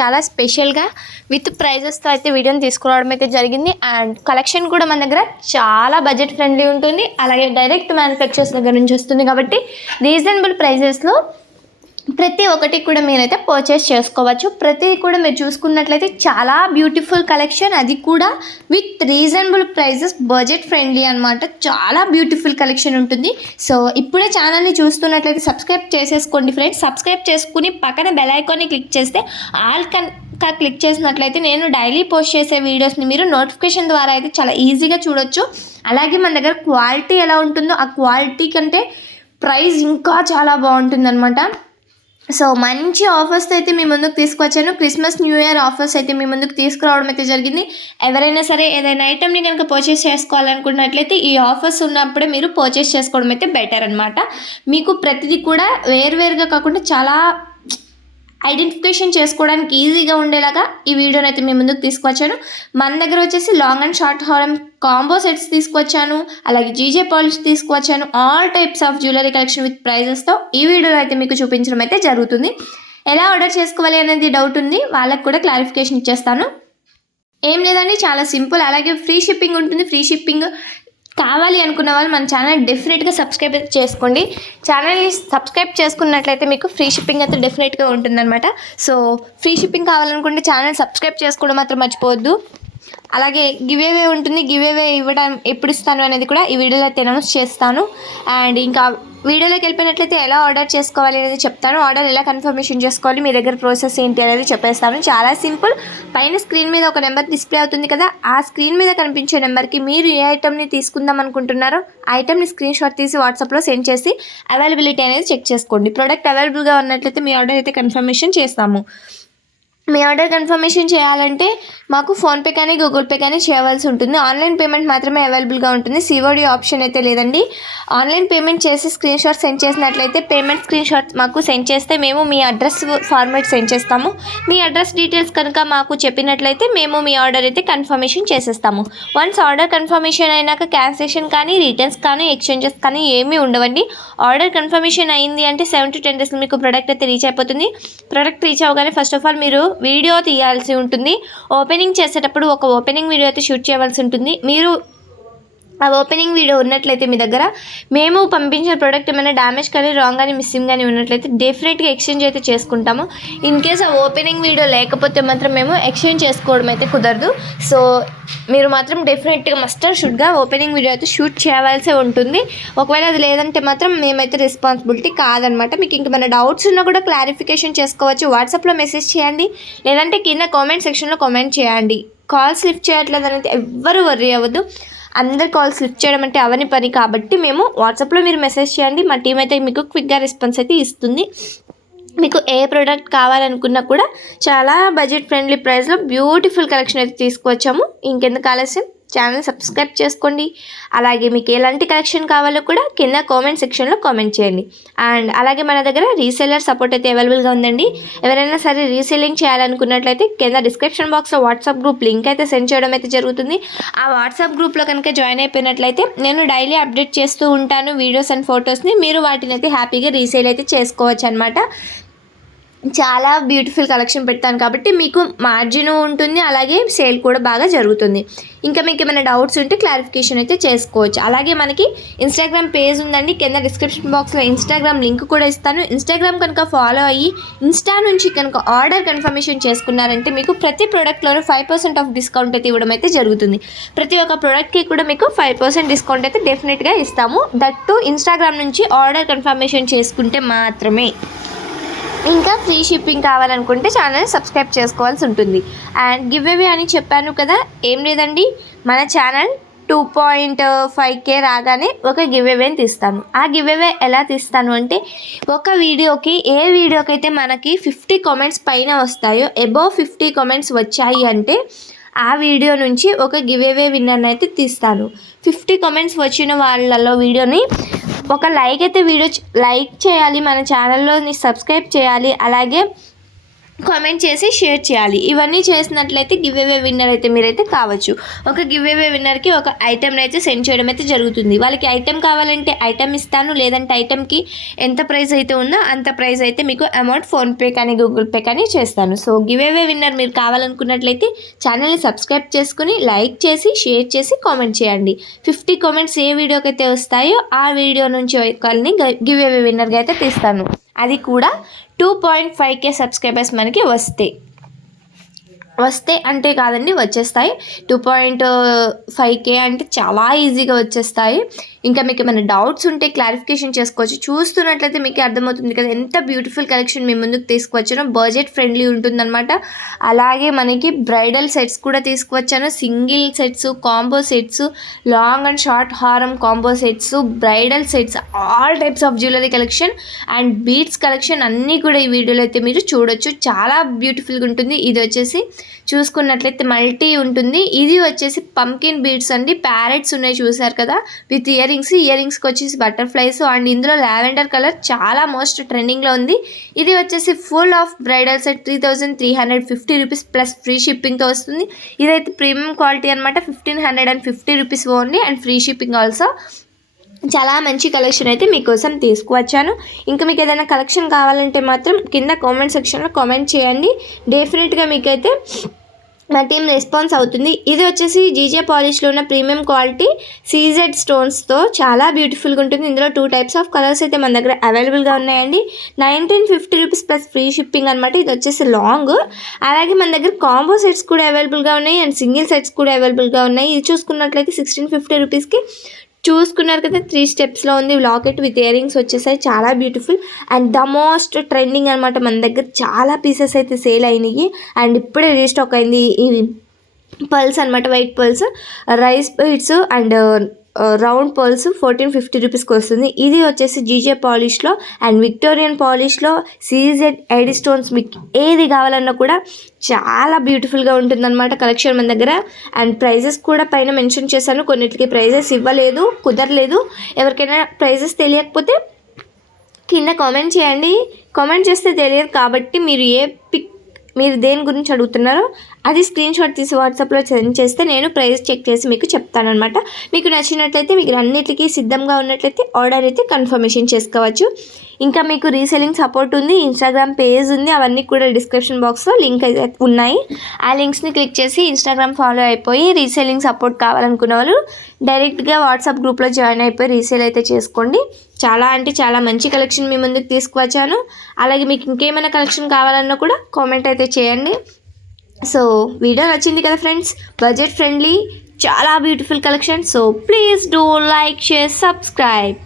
చాలా స్పెషల్గా విత్ ప్రైజెస్తో అయితే వీడియోని తీసుకురావడం అయితే జరిగింది. అండ్ కలెక్షన్ కూడా మన దగ్గర చాలా బడ్జెట్ ఫ్రెండ్లీ ఉంటుంది. అలాగే డైరెక్ట్ మ్యానుఫ్యాక్చర్స్ దగ్గర నుంచి వస్తుంది కాబట్టి రీజనబుల్ ప్రైజెస్లో ప్రతి ఒక్కటి కూడా మీరైతే పర్చేస్ చేసుకోవచ్చు. ప్రతిదీ కూడా మీరు చూసుకున్నట్లయితే చాలా బ్యూటిఫుల్ కలెక్షన్, అది కూడా with reasonable prices, budget friendly అనమాట. చాలా బ్యూటిఫుల్ కలెక్షన్ ఉంటుంది. సో ఇప్పుడే ఛానల్ని చూస్తున్నట్లయితే సబ్స్క్రైబ్ చేసేసుకోండి ఫ్రెండ్స్. సబ్స్క్రైబ్ చేసుకుని పక్కన బెల్ ఐకాన్ని క్లిక్ చేస్తే ఆల్ క్లిక్ చేసినట్లయితే నేను డైలీ పోస్ట్ చేసే వీడియోస్ని మీరు నోటిఫికేషన్ ద్వారా అయితే చాలా ఈజీగా చూడొచ్చు. అలాగే మన దగ్గర క్వాలిటీ ఎలా ఉంటుందో ఆ క్వాలిటీ కంటే ప్రైస్ ఇంకా చాలా బాగుంటుందన్నమాట. సో మంచి ఆఫర్స్ అయితే మీ ముందుకు తీసుకొచ్చాను. క్రిస్మస్ న్యూ ఇయర్ ఆఫర్స్ అయితే మీ ముందుకు తీసుకురావడం అయితే జరిగింది. ఎవరైనా సరే ఏదైనా ఐటమ్ని కనుక పర్చేస్ చేసుకోవాలనుకున్నట్లయితే ఈ ఆఫర్స్ ఉన్నప్పుడే మీరు పర్చేస్ చేసుకోవడం అయితే బెటర్ అనమాట. మీకు ప్రతిదీ కూడా వేరువేరుగా కాకుండా చాలా ఐడెంటిఫికేషన్ చేసుకోవడానికి ఈజీగా ఉండేలాగా ఈ వీడియోని అయితే మీ ముందుకు తీసుకొచ్చాను. మన దగ్గర వచ్చేసి లాంగ్ అండ్ షార్ట్ హారం కాంబో సెట్స్ తీసుకొచ్చాను. అలాగే జీజే పాలిష్ తీసుకొచ్చాను. All types of jewellery collection with ప్రైజెస్తో ఈ వీడియోలో అయితే మీకు చూపించడం అయితే జరుగుతుంది. ఎలా ఆర్డర్ చేసుకోవాలి అనేది డౌట్ ఉంది, వాళ్ళకి కూడా క్లారిఫికేషన్ ఇచ్చేస్తాను. ఏం లేదండి, చాలా సింపుల్. అలాగే ఫ్రీ షిప్పింగ్ ఉంటుంది. ఫ్రీ షిప్పింగ్ కావాలి అనుకున్న వాళ్ళు మన ఛానల్ డెఫినెట్గా సబ్స్క్రైబ్ చేసుకోండి. ఛానల్ని సబ్స్క్రైబ్ చేసుకున్నట్లయితే మీకు ఫ్రీ షిప్పింగ్ అయితే డెఫినెట్గా ఉంటుందన్నమాట. సో ఫ్రీ షిప్పింగ్ కావాలనుకుంటే ఛానల్ సబ్స్క్రైబ్ చేసుకోవడం మాత్రం మర్చిపోవద్దు. అలాగే గివేవే ఉంటుంది. గివేవే ఇవ్వడం ఎప్పుడు ఇస్తాను అనేది కూడా ఈ వీడియోలో అయితే అనౌన్స్ చేస్తాను. అండ్ ఇంకా వీడియోలోకి వెళ్ళిపోయినట్లయితే ఎలా ఆర్డర్ చేసుకోవాలి అనేది చెప్తాను. ఆర్డర్ ఎలా కన్ఫర్మేషన్ చేసుకోవాలి, మీ దగ్గర ప్రాసెస్ ఏంటి అనేది చెప్పేస్తాను. చాలా సింపుల్. పైన స్క్రీన్ మీద ఒక నెంబర్ డిస్ప్లే అవుతుంది కదా, ఆ స్క్రీన్ మీద కనిపించే నెంబర్కి మీరు ఏ ఐటమ్ని తీసుకుందాం అనుకుంటున్నారో ఆ ఐటమ్ని స్క్రీన్ షాట్ తీసి వాట్సాప్లో సెండ్ చేసి అవైలబిలిటీ అనేది చెక్ చేసుకోండి. ప్రోడక్ట్ అవైలబుల్గా ఉన్నట్లయితే మీ ఆర్డర్ అయితే కన్ఫర్మేషన్ చేస్తాము. మీ ఆర్డర్ కన్ఫర్మేషన్ చేయాలంటే మాకు ఫోన్పే కానీ గూగుల్ పే కానీ చేయవలసి ఉంటుంది. ఆన్లైన్ పేమెంట్ మాత్రమే అవైలబుల్గా ఉంటుంది. సిఓడి ఆప్షన్ అయితే లేదండి. ఆన్లైన్ పేమెంట్ చేసి స్క్రీన్ షాట్ సెండ్ చేసినట్లయితే పేమెంట్ స్క్రీన్ షాట్ మాకు సెండ్ చేస్తే మేము మీ అడ్రస్ ఫార్మాట్ సెండ్ చేస్తాము. మీ అడ్రస్ డీటెయిల్స్ కనుక మాకు చెప్పినట్లయితే మేము మీ ఆర్డర్ అయితే కన్ఫర్మేషన్ చేసేస్తాము. వన్స్ ఆర్డర్ కన్ఫర్మేషన్ అయినాక క్యాన్సిలేషన్ కానీ రిటర్న్స్ కానీ ఎక్స్చేంజెస్ కానీ ఏమీ ఉండవండి. ఆర్డర్ కన్ఫర్మేషన్ అయింది అంటే 7 to 10 days మీకు ప్రోడక్ట్ అయితే రీచ్ అయిపోతుంది. ప్రోడక్ట్ రీచ్ అవ్వగానే ఫస్ట్ ఆఫ్ ఆల్ మీరు వీడియో తీయాల్సి ఉంటుంది. ఓపెనింగ్ చేసేటప్పుడు ఒక ఓపెనింగ్ వీడియో అయితే షూట్ చేయవలసి ఉంటుంది. మీరు ఆ ఓపెనింగ్ వీడియో ఉన్నట్లయితే మీ దగ్గర మేము పంపించిన ప్రోడక్ట్ ఏమైనా డ్యామేజ్ కానీ రాంగ్ కానీ మిస్సింగ్ కానీ ఉన్నట్లయితే డెఫినెట్గా ఎక్స్చేంజ్ అయితే చేసుకుంటాము. ఇన్ కేస్ ఆ ఓపెనింగ్ వీడియో లేకపోతే మాత్రం మేము ఎక్స్చేంజ్ చేసుకోవడం అయితే కుదరదు. సో మీరు మాత్రం డెఫినెట్గా మస్ట్ అండ్ షుడ్గా ఓపెనింగ్ వీడియో అయితే షూట్ చేయవలసి ఉంటుంది. ఒకవేళ అది లేదంటే మాత్రం మేమైతే రెస్పాన్సిబిలిటీ కాదనమాట. మీకు ఇంకేమైనా డౌట్స్ ఉన్నా కూడా క్లారిఫికేషన్ చేసుకోవచ్చు. వాట్సాప్లో మెసేజ్ చేయండి, లేదంటే కింద కామెంట్ సెక్షన్లో కామెంట్ చేయండి. కాల్స్ లిఫ్ట్ చేయట్లేదు అనేది ఎవ్వరు వర్రీ అవ్వద్దు. అందరు కాల్స్ లిఫ్ట్ చేయడం అంటే అవని పని కాబట్టి మేము వాట్సాప్లో మీరు మెసేజ్ చేయండి, మా టీం అయితే మీకు క్విక్గా రెస్పాన్స్ అయితే ఇస్తుంది. మీకు ఏ ప్రోడక్ట్ కావాలనుకున్నా కూడా చాలా బడ్జెట్ ఫ్రెండ్లీ ప్రైస్లో బ్యూటిఫుల్ కలెక్షన్ అయితే తీసుకువచ్చాము. ఇంకెందుకు ఆలస్యం, ఛానల్ సబ్స్క్రైబ్ చేసుకోండి. అలాగే మీకు ఎలాంటి కలెక్షన్ కావాలో కూడా కింద కామెంట్ సెక్షన్లో కామెంట్ చేయండి. అండ్ అలాగే మన దగ్గర రీసెల్లర్ సపోర్ట్ అయితే అవైలబుల్గా ఉందండి. ఎవరైనా సరే రీసెల్లింగ్ చేయాలనుకున్నట్లయితే కింద డిస్క్రిప్షన్ బాక్స్లో వాట్సాప్ గ్రూప్ లింక్ అయితే సెండ్ చేయడం అయితే జరుగుతుంది. ఆ వాట్సాప్ గ్రూప్లో కనుక జాయిన్ అయిపోయినట్లయితే నేను డైలీ అప్డేట్ చేస్తూ ఉంటాను వీడియోస్ అండ్ ఫొటోస్ని. మీరు వాటిని అయితే హ్యాపీగా రీసేల్ అయితే చేసుకోవచ్చు అనమాట. చాలా బ్యూటిఫుల్ కలెక్షన్ పెడతాను కాబట్టి మీకు మార్జిన్ ఉంటుంది, అలాగే సేల్ కూడా బాగా జరుగుతుంది. ఇంకా మీకు ఏమైనా డౌట్స్ ఉంటే క్లారిఫికేషన్ అయితే చేసుకోవచ్చు. అలాగే మనకి ఇన్స్టాగ్రామ్ పేజ్ ఉందండి. కింద డిస్క్రిప్షన్ బాక్స్లో ఇన్స్టాగ్రామ్ లింక్ కూడా ఇస్తాను. ఇన్స్టాగ్రామ్ కనుక ఫాలో అయ్యి ఇన్స్టా నుంచి కనుక ఆర్డర్ కన్ఫర్మేషన్ చేసుకున్నారంటే మీకు ప్రతి ప్రోడక్ట్లోనూ 5% ఆఫ్ డిస్కౌంట్ అయితే ఇవ్వడం అయితే జరుగుతుంది. ప్రతి ఒక్క ప్రోడక్ట్కి కూడా మీకు 5% డిస్కౌంట్ అయితే డెఫినెట్గా ఇస్తాము. దట్ టు ఇన్స్టాగ్రామ్ నుంచి ఆర్డర్ కన్ఫర్మేషన్ చేసుకుంటే మాత్రమే. ఇంకా ఫ్రీ షిప్పింగ్ కావాలనుకుంటే ఛానల్ సబ్స్క్రైబ్ చేసుకోవాల్సి ఉంటుంది. అండ్ గివ్ అవే అని చెప్పాను కదా, ఏం లేదండి, మన ఛానల్ 2.5K రాగానే ఒక గివ్ అవేని తీస్తాను. ఆ గివ్ అవే ఎలా తీస్తాను అంటే, ఒక వీడియోకి ఏ వీడియోకైతే మనకి 50 కామెంట్స్ పైన వస్తాయో, అబోవ్ 50 కామెంట్స్ వచ్చాయి అంటే ఆ వీడియో నుంచి ఒక గివ్ అవే విన్నర్ని అయితే తీస్తాను. 50 కామెంట్స్ వచ్చిన వాళ్ళలో వీడియోని ఒక లైక్ అయితే లైక్ చేయాలి, మన ఛానల్లోని సబ్స్క్రైబ్ చేయాలి. అలాగే కామెంట్ చేసి షేర్ చేయాలి. ఇవన్నీ చేసినట్లయితే గివ్ అవే విన్నర్ అయితే మీరైతే కావచ్చు. ఒక గివ్ అవే విన్నర్కి ఒక ఐటెంని అయితే సెండ్ చేయడం అయితే జరుగుతుంది. వాళ్ళకి ఐటెం కావాలంటే ఐటెం ఇస్తాను, లేదంటే ఐటెంకి ఎంత ప్రైస్ అయితే ఉందో అంత ప్రైస్ అయితే మీకు అమౌంట్ ఫోన్పే కానీ గూగుల్ పే కానీ చేస్తాను. సో గివ్ అవే విన్నర్ మీరు కావాలనుకున్నట్లయితే ఛానల్ని సబ్స్క్రైబ్ చేసుకుని లైక్ చేసి షేర్ చేసి కామెంట్ చేయండి. 50 కామెంట్స్ ఏ వీడియోకి అయితే వస్తాయో ఆ వీడియో నుంచి ఒకరిని గివ్ అవే విన్నర్గా అయితే తీస్తాను. అది కూడా 2.5K సబ్స్క్రైబర్స్ మనకి వస్తే అంటే కాదండి, వచ్చేస్తాయి. 2.5K అంటే చాలా ఈజీగా వచ్చేస్తాయి. ఇంకా మీకు ఏమైనా డౌట్స్ ఉంటే క్లారిఫికేషన్ చేసుకోవచ్చు. చూస్తున్నట్లయితే మీకు అర్థమవుతుంది కదా ఎంత బ్యూటిఫుల్ కలెక్షన్ మీ ముందుకు తీసుకువచ్చాను. బడ్జెట్ ఫ్రెండ్లీ ఉంటుందన్నమాట. అలాగే మనకి బ్రైడల్ సెట్స్ కూడా తీసుకువచ్చాను. Single sets, combo sets, long and short హారం combo sets, bridal sets, all types of jewellery collection and beads collection అన్నీ కూడా ఈ వీడియోలో అయితే మీరు చూడొచ్చు. చాలా బ్యూటిఫుల్గా ఉంటుంది. ఇది వచ్చేసి చూసుకున్నట్లయితే మల్టీ ఉంటుంది. ఇది వచ్చేసి పంకిన్ బీడ్స్ అండి. ప్యారెట్స్ ఉన్నాయి చూసారు కదా, విత్ ఇయరింగ్స్కి వచ్చేసి బటర్ఫ్లైస్ అండ్ ఇందులో లావెండర్ కలర్ చాలా మోస్ట్ ట్రెండింగ్లో ఉంది. ఇది వచ్చేసి full of bridal set 3350 rupees plus free షిప్పింగ్తో వస్తుంది. ఇదైతే ప్రీమియం క్వాలిటీ అనమాట. 1550 rupees only and free shipping also. చాలా మంచి కలెక్షన్ అయితే మీకోసం తీసుకువచ్చాను. ఇంకా మీకు ఏదైనా కలెక్షన్ కావాలంటే మాత్రం కింద కామెంట్ సెక్షన్లో కామెంట్ చేయండి. డెఫినెట్గా మీకైతే మా టీం రెస్పాన్స్ అవుతుంది. ఇది వచ్చేసి జీజే పాలిష్లో ఉన్న ప్రీమియం క్వాలిటీ సీజెడ్ స్టోన్స్తో చాలా బ్యూటిఫుల్గా ఉంటుంది. ఇందులో 2 టైప్స్ ఆఫ్ కలర్స్ అయితే మన దగ్గర అవైలబుల్గా ఉన్నాయండి. 1950 రూపీస్ ప్లస్ ఫ్రీ షిప్పింగ్ అనమాట. ఇది వచ్చేసి లాంగ్. అలాగే మన దగ్గర కాంబో సెట్స్ కూడా అవైలబుల్గా ఉన్నాయి అండ్ సింగిల్ సెట్స్ కూడా అవైలబుల్గా ఉన్నాయి. ఇది చూసుకున్నట్లయితే 1650 రూపీస్కి చూసుకున్నారు కదా, 3 స్టెప్స్లో ఉంది. లాకెట్ విత్ ఇయరింగ్స్ వచ్చేసాయి. చాలా beautiful and the most trending అనమాట. మన దగ్గర చాలా పీసెస్ అయితే సేల్ అయినాయి అండ్ ఇప్పుడే రీస్టాక్ అయింది. ఇవి పర్ల్స్ అనమాట, white pearls, rice beads and round pearls 1450 రూపీస్కి వస్తుంది. ఇది వచ్చేసి జీజే పాలిష్లో అండ్ విక్టోరియన్ పాలిష్లో సీజెడ్ ఐడి స్టోన్స్. మీకు ఏది కావాలన్నా కూడా చాలా బ్యూటిఫుల్గా ఉంటుందన్నమాట కలెక్షన్ మన దగ్గర. అండ్ ప్రైజెస్ కూడా పైన మెన్షన్ చేశాను. కొన్నిటికి ప్రైజెస్ ఇవ్వలేదు, కుదరలేదు. ఎవరికైనా ప్రైజెస్ తెలియకపోతే కింద కామెంట్ చేయండి. కామెంట్ చేస్తే తెలియదు కాబట్టి మీరు దేని గురించి అడుగుతున్నారో అది స్క్రీన్ షాట్ తీసి వాట్సాప్లో సెండ్ చేస్తే నేను ప్రైస్ చెక్ చేసి మీకు చెప్తానమాట. మీకు నచ్చినట్లయితే, మీకు అన్నిటికీ సిద్ధంగా ఉన్నట్లయితే ఆర్డర్ అయితే కన్ఫర్మేషన్ చేసుకోవచ్చు. ఇంకా మీకు రీసెల్లింగ్ సపోర్ట్ ఉంది, ఇన్స్టాగ్రామ్ పేజ్ ఉంది. అవన్నీ కూడా డిస్క్రిప్షన్ బాక్స్లో లింక్ అయితే ఉన్నాయి. ఆ లింక్స్ని క్లిక్ చేసి ఇన్స్టాగ్రామ్ ఫాలో అయిపోయి రీసెల్లింగ్ సపోర్ట్ కావాలనుకున్న వాళ్ళు డైరెక్ట్గా వాట్సాప్ గ్రూప్లో జాయిన్ అయిపోయి రీసేల్ అయితే చేసుకోండి. చాలా అంటే చాలా మంచి కలెక్షన్ మీ ముందుకు తీసుకువచ్చాను. అలాగే మీకు ఇంకేమైనా కలెక్షన్ కావాలన్నా కూడా కామెంట్ అయితే చేయండి. సో వీడియో నచ్చింది కదా ఫ్రెండ్స్, బడ్జెట్ ఫ్రెండ్లీ చాలా beautiful collection. So please do like, share, subscribe.